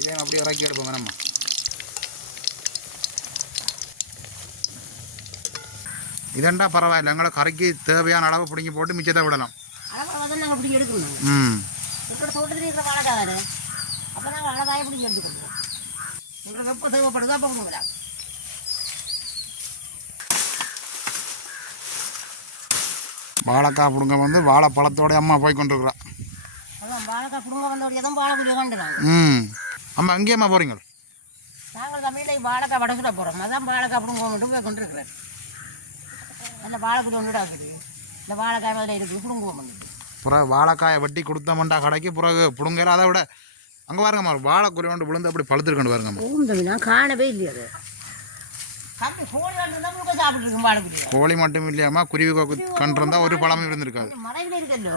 இதே அப்படியே இறக்கி எடுப்போம் நம்ம. இதெண்டா பரவாயில்ல, எங்களை கறிக்கு தேவையான அளவு பிடிங்கி போட்டு மிச்சத்தை விடலாம். வாழைக்காய் பிடுங்க வந்து வாழைப்பழத்தோட அம்மா போய் கொண்டிருக்கிறா. அம்மா எங்கேயம்மா போறீங்க? நாங்கள் தமிழில் வாழைக்காய் வடை சுட போகிறோம். அதான் வாழைக்காய் பிடுங்க மட்டும் போய் கொண்டிருக்கிறேன். அந்த வாழைக்குடி ஒன்று இருக்குது. இந்த வாழைக்காய் மேலே இருக்குது பிடுங்குவோம். பிறகு வாழைக்காயை வெட்டி கொடுத்தோம்டா கடைக்கு, பிறகு பிடுங்கல. அதை விட அங்கே பாருங்கம்மா, வாழைக்குடி கொண்டு விழுந்து அப்படி பழுத்துருக்கண்டு பாருங்கம்மா. நான் காணவே இல்லையா அது. கோழி மட்டும் இல்லையாம்மா, குருவி கண்டு இருந்தால் ஒரு பழமும் இருந்திருக்காது. மறைவில் இருக்கல்லோ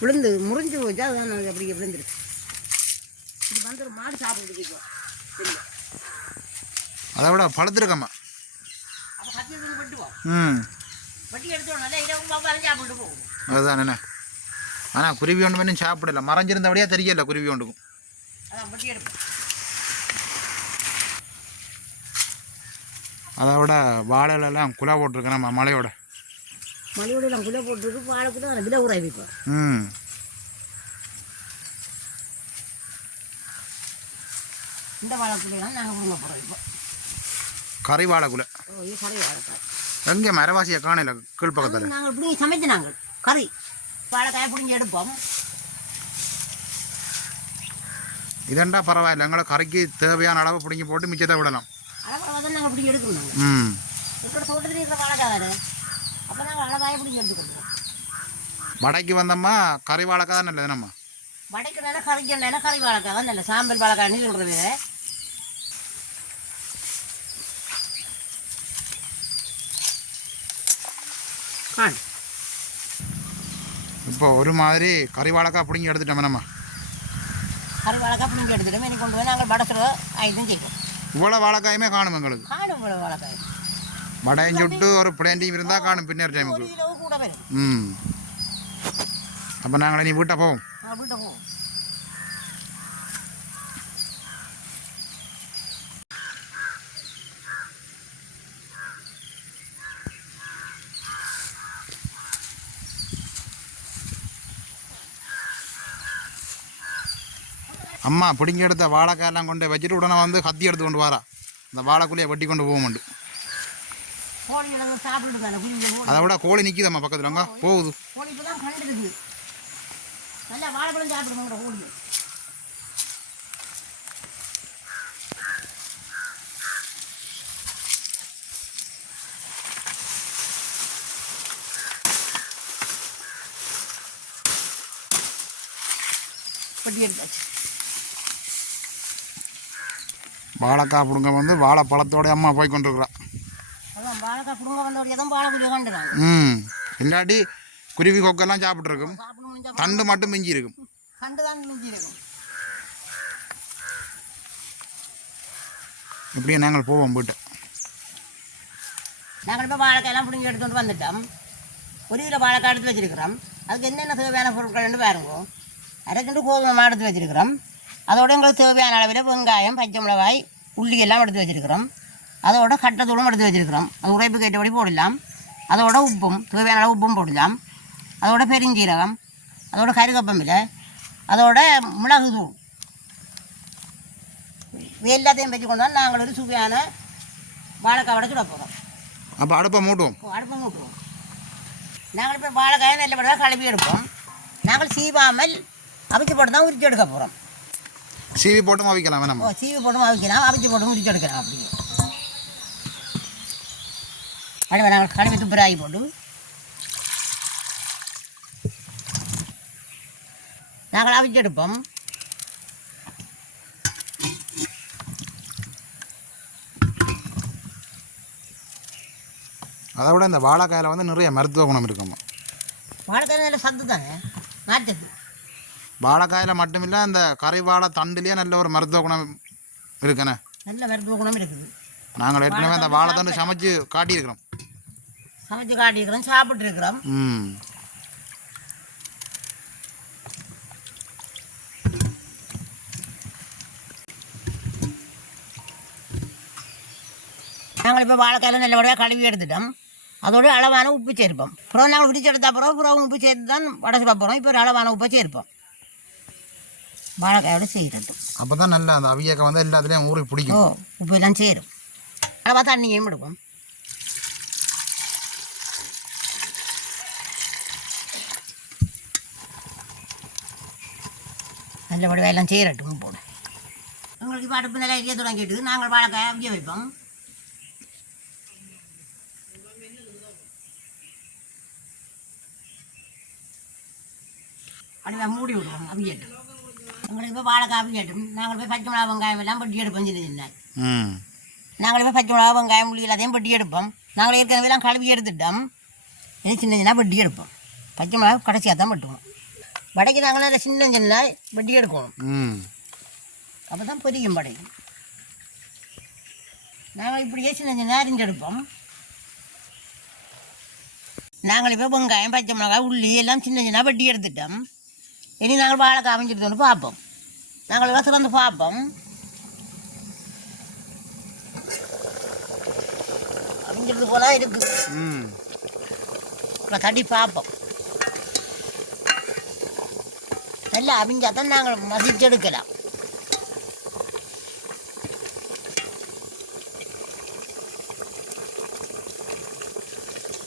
விழுந்து முறிஞ்சு போச்சு. அதுதான் அப்படி விழுந்துருக்கு. இது வந்து ஒரு மாடு சாப்பிட்டு அதை விட பழுத்துருக்கம்மா. அதுதான் என்ன. ஆனால் குருவி ஒன்று இன்னும் சாப்பிடல, மறைஞ்சிருந்தபடியா தெரியல குருவி ஒன்றுக்கும். அதை விட வாழைலாம் குலை போட்டிருக்கு நம்ம மலையோட எல்லாம் குலை போட்டிருக்கு. வாழைக்குள்ள விலை உறாவிப்போம். இந்த வாழைக்குள்ளையெல்லாம் நாங்கள் முருங்க போகிறோம். இப்போ கறி வாழைக்குலை கறி வாழைக்காய் எங்கே மரவாசியை காணல கீழ் பக்கத்தில். நாங்கள் பிடிங்கி சமைச்சு நாங்கள் கறி வாழைக்காயை பிடிங்கி எடுப்போம். இதெண்டா பரவாயில்ல, எங்களை கறிக்கு தேவையான அளவு பிடிங்கி போட்டு மிச்சத்தை விடலாம். அளவு தான் நாங்கள் பிடிங்கி எடுக்கணும். இப்போ தோட்டத்தில் இருக்கிற வாழைக்காய் தானே, அப்போ நாங்கள் வாழைக்காயை பிடிங்கி எடுத்துக்கொள்வோம். வடைக்கு வந்தோம்மா கறி வாழைக்காய் தான் நல்லது. நம்ம வடைக்கு நல்லா கறிக்கு நல்லா கறி வாழைக்காய் தான் நல்ல சாம்பல் வாழைக்காய் சொல்கிறது. இப்போ ஒரு மாதிரி கறி வாழைக்காய் பிடிங்கி எடுத்துட்டோம். நம்ம கறி வாழைக்காய் பிடிங்கி எடுத்துட்டோம். இனி கொண்டு போய் நாங்கள் வடை சுட ஆயுதம் செய்வோம். இவ்வளோ வாழைக்காயுமே காணும் எங்களுக்கு. காணும் இவ்வளோ வாழைக்காய். வடையும் சுட்டு ஒரு பிளேண்டியும் இருந்தால் காணும் பின்னர் டைமுக்கு. கூட வரும். அப்போ நாங்கள் நீ வீட்டை போவோம். வீட்டை போவோம். அம்மா பிடிங்கி எடுத்த வாழைக்காயெல்லாம் கொண்டு வச்சுட்டு உடனே வந்து கத்தி எடுத்து கொண்டு வாரா. இந்த வாழைக்குள்ளையை வெட்டி கொண்டு போக மாட்டேன். அதை விட கோழி நிற்கிதம்மா பக்கத்தில். அங்கே போகுது. வாழைக்காய் பிடுங்க வந்து வாழைப்பழத்தோட அம்மா போய் கொண்டிருக்கிறா. இல்லாட்டி குருவி கொக்கெல்லாம் சாப்பிட்ருக்கும். தண்டு மட்டும் மிஞ்சி இருக்கும். இப்படியே நாங்கள் போவோம் போயிட்டு. நாங்கள் இப்போ வாழைக்காயெல்லாம் பிடிங்கி எடுத்துகிட்டு வந்துட்டோம். ஒரு கிலோ வாழைக்காய் எடுத்து வச்சுருக்கிறோம். அதுக்கு என்னென்ன தேவையான பொருட்கள் பாருங்க. அரை கிலோ கோதுமை எடுத்து வச்சுருக்கிறோம். அதோட எங்களுக்கு தேவையான அளவில் வெங்காயம், பச்சை மிளகாய், உள்ளி எல்லாம் எடுத்து வச்சுருக்கிறோம். அதோட கட்டத்தூளும் எடுத்து வச்சுருக்கிறோம். அது உரைப்பு கேட்டபடி போடலாம். அதோட உப்பும் தேவையான அளவு உப்பும் போடலாம். அதோட பெருஞ்சீரகம், அதோட கருகப்பமில்லை, அதோட மிளகு தூள் எல்லாத்தையும் வச்சு கொண்டு வந்து நாங்கள் ஒரு சுவையான வாழைக்காய் வடை சுட போகிறோம். அப்போ அடுப்பை மூட்டுவோம். நாங்கள் இப்போ வாழைக்காயை நல்லபடியாக கழுவி எடுப்போம். நாங்கள் சீவாமல் அவிச்சு போட்டு தான் உரிச்சு எடுக்க போகிறோம். சீவி போட்டும் அவிக்கலாம். வேணாம், சீவி போட்டும் அவிக்கலாம், அவிச்சு போட்டும் உரிச்சு எடுக்கலாம். அப்படி நாங்கள் கழுவி துப்புராகி போட்டு நாங்கள் அவிச்சு எடுப்போம். அதை விட இந்த வாழைக்காயில் வந்து நிறைய மருத்துவ குணம் இருக்குங்க. வாழைக்காய் நல்ல சத்து தானே, நாச்சத்து. வாழைக்காயில் மட்டுமில்லை, இந்த கறி வாழை தண்டுலேயே நல்ல ஒரு மருத்துவ குணம் இருக்குண்ணே. நல்ல மருத்துவ குணம் இருக்குது. நாங்கள் ஏற்கனவே இந்த வாழை தண்டு சமைச்சு காட்டியிருக்கிறோம். சாப்பிட்ருக்கிறோம். நாங்கள் இப்போ வாழைக்காயில் நல்லபடியாக கழுவி எடுத்துட்டோம். அதோட அளவான உப்பு சேர்ப்போம். அப்புறம் நாங்கள் பிடிச்செடுத்த அப்புறம் உப்பு சேர்த்து தான் வடை சுட போகிறோம். இப்போ ஒரு அளவான உப்பை சேர்ப்போம். வாழைக்காயோட செய்யட்டும். அப்போ தான் நல்லா அந்த அவியக்க வந்து எல்லாத்துலேயும் ஊறி பிடிக்கும். உப்பு எல்லாம் சேரும். அளவாக தண்ணியும் எடுப்போம். நல்லபடியாக எல்லாம் சேரட்டும் போட. உங்களுக்கு இப்போ அடுப்பு நல்லா எரிய தொடங்கிட்டு நாங்கள் வாழைக்காயை அவிய வைப்போம். அப்படியே மூடி விடுவோம் அவியட்டும். உங்களுக்கு இப்போ வாழைக்காய் அவியட்டும். நாங்கள் போய் பச்சை மிளகா வெங்காயம் எல்லாம் பட்டி எடுப்போம். சின்ன நாங்கள் இப்போ பச்சை மிளகா வெங்காயம் புளி எல்லாத்தையும் பட்டி எடுப்போம். நாங்கள் ஏற்கனவே எல்லாம் கழுவி எடுத்துட்டோம். இனி சின்ன சின்ன பட்டி எடுப்போம். பச்சை மிளகா கடைசியாக தான் பட்டுவோம். வடைக்கு நாங்கள் அதை சின்ன சின்ன பட்டி எடுக்கணும். அப்போ தான் பொரியும் வடைக்கு. நாங்கள் இப்படியே சின்ன சின்ன அரிஞ்சு எடுப்போம். நாங்கள் இப்போ வெங்காயம் பச்சை மிளகாய் உள்ளி எல்லாம் சின்ன சின்ன வட்டி எடுத்துட்டோம். இனி நாங்கள் வாழைக்காய் அமைஞ்சிட்டு பார்ப்போம். நாங்கள் வசதி வந்து பார்ப்போம். அமைஞ்சிட்டு போல இருக்கு. இப்போ தட்டி பார்ப்போம். நல்லா அவிஞ்சா தான் நாங்கள் மசிச்சு எடுக்கலாம்.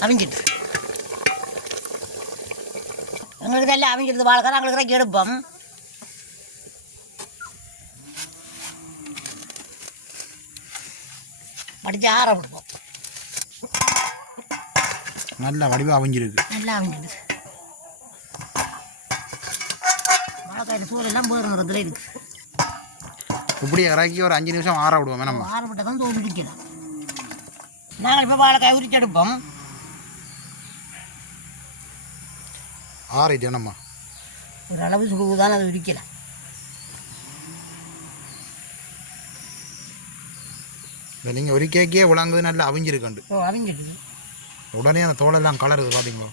அவிஞ்சிட்டு எங்களுக்கு எல்லாம் அவிஞ்சிடுது வாழைக்காய் நாங்களுக்கு இறக்கி எடுப்போம். படித்து ஆற விடுப்போம். நல்லா வடிவாக அவிஞ்சிருக்கு. நல்லா அவிஞ்சிடுது. வாழைக்காயில் சூழெல்லாம் போகிறதுல இருக்கு. இப்படி இறக்கி ஒரு 5 நிமிஷம் ஆற விடுவோம். நம்ம ஆற விட்டால் தான் தோல் பிடிக்கலாம். நாங்கள் இப்போ வாழைக்காய் உரிச்சு எடுப்போம். ஆறிட்டு என்னம்மா ஒரு அளவு சுடுவு தான் அதை உரிக்கலாம். இப்போ நீங்கள் ஒரு கேக்கே விளங்குது நல்லா அவிஞ்சிருக்கண்டு. அவிஞ்சிடுது. உடனே அந்த தோலெல்லாம் கலருது பார்த்தீங்களோ.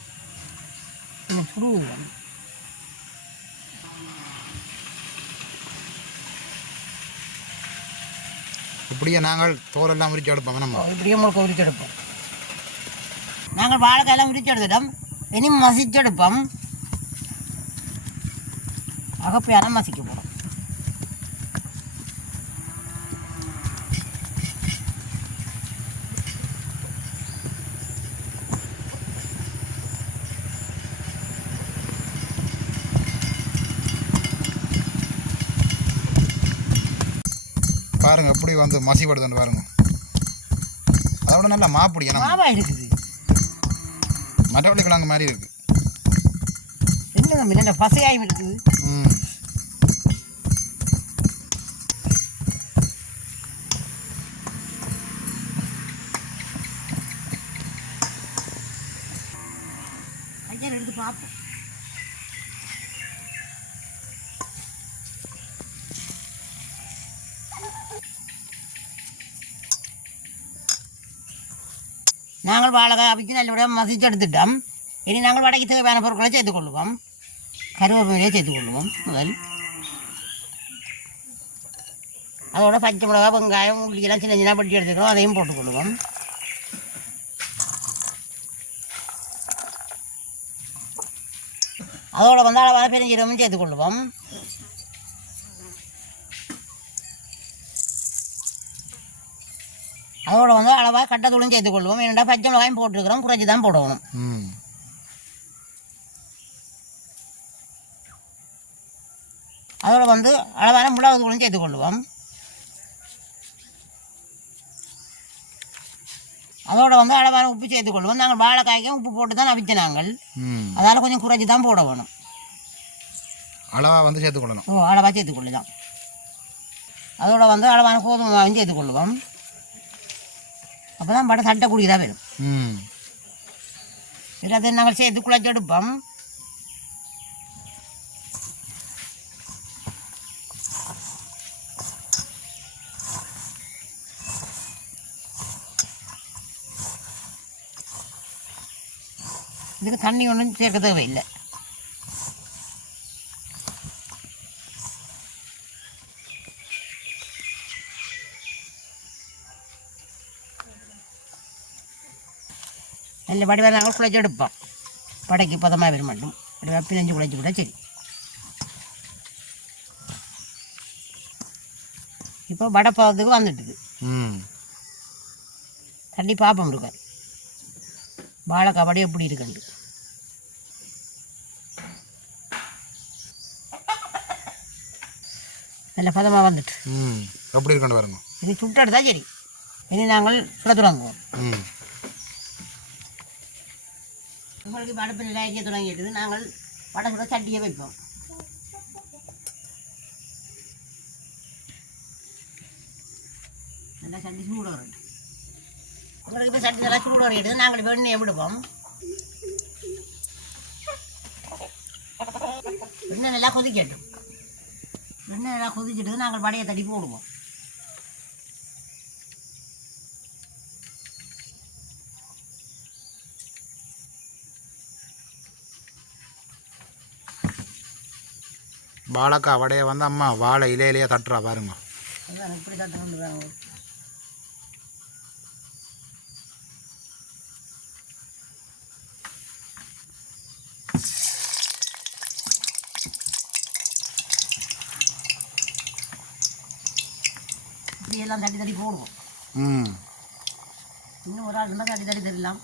சுடுவு இப்படியே நாங்கள் தோலெல்லாம் உரிச்சு எடுப்போம். நம்ம இப்படியே முழுக்க உரிச்சு எடுப்போம். நாங்கள் வாழைக்காயெல்லாம் உரிச்சு எடுத்துட்டோம். இனி மசிச்சு எடுப்போம். அகப்பையால் மசிக்க போகிறோம். பாருங்க எப்படி வந்து மசிப்படுதுன்னு பாருங்க. அதோட நல்லா மாப்பிடி மாவா இருக்குது. மற்றபடி கிழங்கு மாதிரி இருக்கு. என்ன நல்ல பசையாயும் இருக்குது. கையால் எடுத்து பார்ப்போம். நாங்கள் வாழைக்காய் அவிச்சு நல்லபடியாக மசிச்சு எடுத்துட்டோம். இனி நாங்கள் வடைக்கு தேவையான பொருட்களை சேர்த்துக்கொள்ளுவோம். கருவேப்பிலையை சேர்த்துக்கொள்ளுவோம் முதல். அதோட பச்சை மிளகா வெங்காயம் உள்ளியெல்லாம் சின்ன சின்ன பட்டி எடுத்துக்கிறோம். அதையும் போட்டுக்கொள்ளுவோம். அதோட வந்து அளவான பெருஞ்சீரகமும் சேர்த்துக்கொள்ளுவோம். அதோட வந்து அளவாக கட்டத்தூளும் சேர்த்துக்கொள்ளுவோம். ஏன்னா பச்சை மிளகாயும் போட்டுருக்கிறோம். குறைச்சி தான் போடணும். அதோட வந்து அளவான மிளகு தூளும் சேர்த்துக்கொள்ளுவோம். அதோட வந்து அளவான உப்பு சேர்த்துக்கொள்ளுவோம். நாங்கள் வாழைக்காய்க்கும் உப்பு போட்டு தான் அவிச்ச நாங்கள். அதால் கொஞ்சம் குறைச்சி தான் போட வேணும். அளவாக வந்து சேர்த்துக்கொள்ளணும். அளவாக சேர்த்துக்கொள்ளலாம். அதோட வந்து அளவான கோதுமை மாவும் சேர்த்துக்கொள்ளுவோம். அப்போ தான் படம் சட்டை குடிக்கிறா வரும். இதை நாங்கள் சேர்த்து குழச்சி எடுப்போம். இதுக்கு தண்ணி ஒன்றும் சேர்க்க தேவையில்லை. நல்ல வடிவாக நாங்கள் குழைச்சி எடுப்போம். படைக்கு பதமாக வர மாட்டோம். வடிவாக பிணைஞ்சு குழைச்சி விட சரி. இப்போ வடை பதத்துக்கு வந்துட்டுது. தள்ளி பார்ப்போம் இருக்கார் வாழைக்காய் வடை எப்படி இருக்குண்டு. நல்ல பதமாக வந்துட்டு எப்படி இருக்கண்டு பாருங்க. இனி சுட்டு தான் சரி. இனி நாங்கள் சுட தொடங்குவோம். உங்களுக்கு இப்போ அடுப்பில் லைட்டிய தொடங்கிட்டு நாங்கள் வடை சுட சட்டியை வைப்போம். நல்லா சட்டி சூடு வரட்டும். உங்களுக்கு இப்போ சட்டி நல்லா சூடு வரையிட்டு நாங்கள் இப்போ எண்ணெயை விடுவோம். எண்ணெய் நல்லா கொதிக்கட்டும். எண்ணெய் நல்லா கொதிச்சுட்டு நாங்கள் வடையை தட்டி போடுவோம். வாழைக்காய் வடையை வந்து அம்மா வாழை இலையிலேயே தட்டுறா பாருங்க. அதுதான் இப்படி தட்டுறாங்க. இப்படி எல்லாம் தட்டி தட்டி போடுவோம். இன்னும் ஒரு ஆள் இருந்தால் தட்டி தட்டி தரலாம்.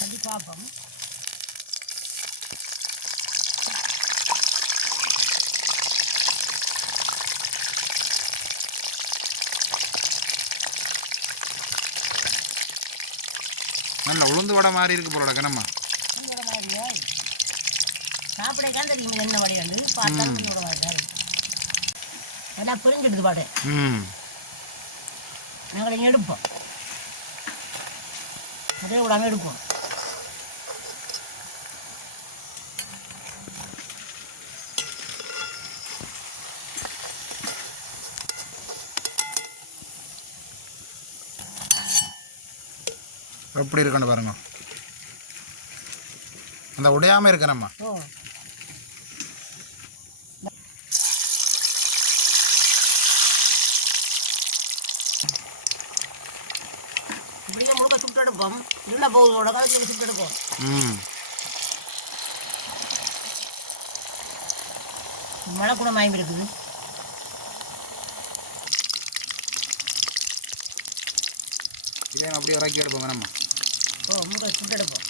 தட்டி பார்ப்போம். நல்ல உளுந்து வடை மாதிரி இருக்கு போல கண்ணம்மா. சாப்பிடக்கான் தெரியும் என்ன வடை வந்து பார்த்தா உளுந்து வடை மாதிரி தான் இருக்கு. எல்லாம் புரிஞ்சிடுது வடை. நாங்கள் இங்கே எடுப்போம். அதே விடாமல் எடுப்போம். எப்படி இருக்குன்னு பாருங்க. அந்த உடையாமல் இருக்கு நம்ம. இப்படியே முழுக்க சுட்டு எடுப்போம். இல்லை போகுதோட காலத்தில் சுட்டு எடுப்போம். மழை கூட மாயம் இருக்குது. இதே அப்படியே இறக்கி எடுப்போங்க நம்ம. முழுக்க சுட்டு எடுப்போம்.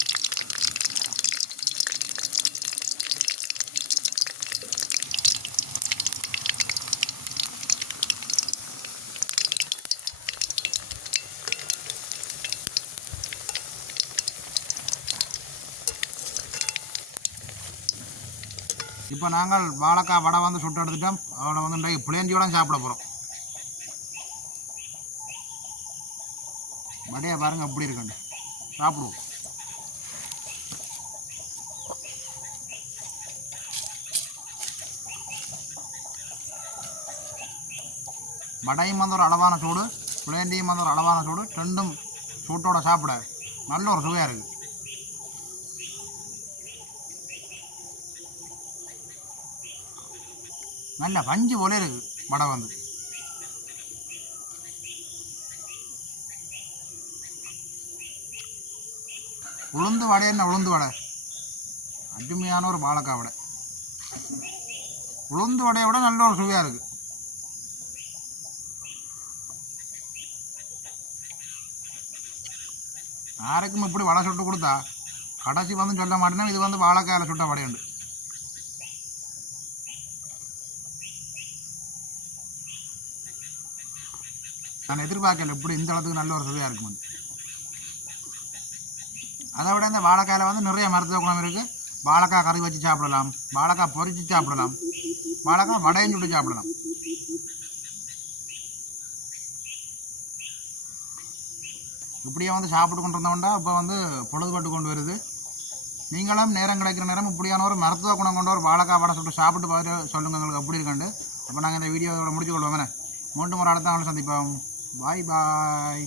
இப்போ நாங்கள் வாழைக்காய் வடை வந்து சுட்டு எடுத்துட்டோம். அவனை வந்து இன்றைக்கு புளியஞ்சியோட சாப்பிட போகிறோம். வடையை பாருங்க எப்படி இருக்குண்டு. சாப்பிடுவோம். வடையும் வந்து ஒரு அளவான சூடு, புளியஞ்சியும் வந்து ஒரு அளவான சூடு, ரெண்டும் சூட்டோட சாப்பிட நல்ல ஒரு சுவையாக இருக்குது. நல்ல பஞ்சு போல இருக்குது வடை வந்து. உளுந்து வடை என்ன உளுந்து வடை, அருமையான ஒரு வாழைக்காய் வடை. உளுந்து வடையை விட நல்ல ஒரு சுவையாக இருக்குது. யாருக்கும் இப்படி வடை சுட்டு கொடுத்தா கடைசி வந்து சொல்ல மாட்டேன்னா இது வந்து வாழைக்காயில் சுட்ட வடையுண்டு. நான் எதிர்பார்க்கல எப்படி இந்த அளவுக்கு நல்ல ஒரு சுவையாக இருக்கும். அதை விட இந்த வாழைக்காயில் வந்து நிறைய மருத்துவ குணம் இருக்குது. வாழைக்காய் கறி வச்சு சாப்பிடலாம், வாழைக்காய் பொரிச்சு சாப்பிடலாம், வாழைக்காய் வடையும் சுட்டு சாப்பிடலாம். இப்படியே வந்து சாப்பிட்டு கொண்டு இருந்தோம்னா இப்போ வந்து பொழுதுபட்டு கொண்டு வருது. நீங்களும் நேரம் கிடைக்கிற நேரம் இப்படியான ஒரு மருத்துவ குணம் கொண்ட ஒரு வாழைக்காய் வடை சுட்டு சாப்பிட்டு பார்த்து சொல்லுங்கள் எங்களுக்கு எப்படி இருக்காண்டு. அப்போ நாங்கள் இந்த வீடியோவோட முடிச்சு கொள்வோம். மீண்டும் ஒரு அடுத்த நாள் சந்திப்போம். பாய் பாய்.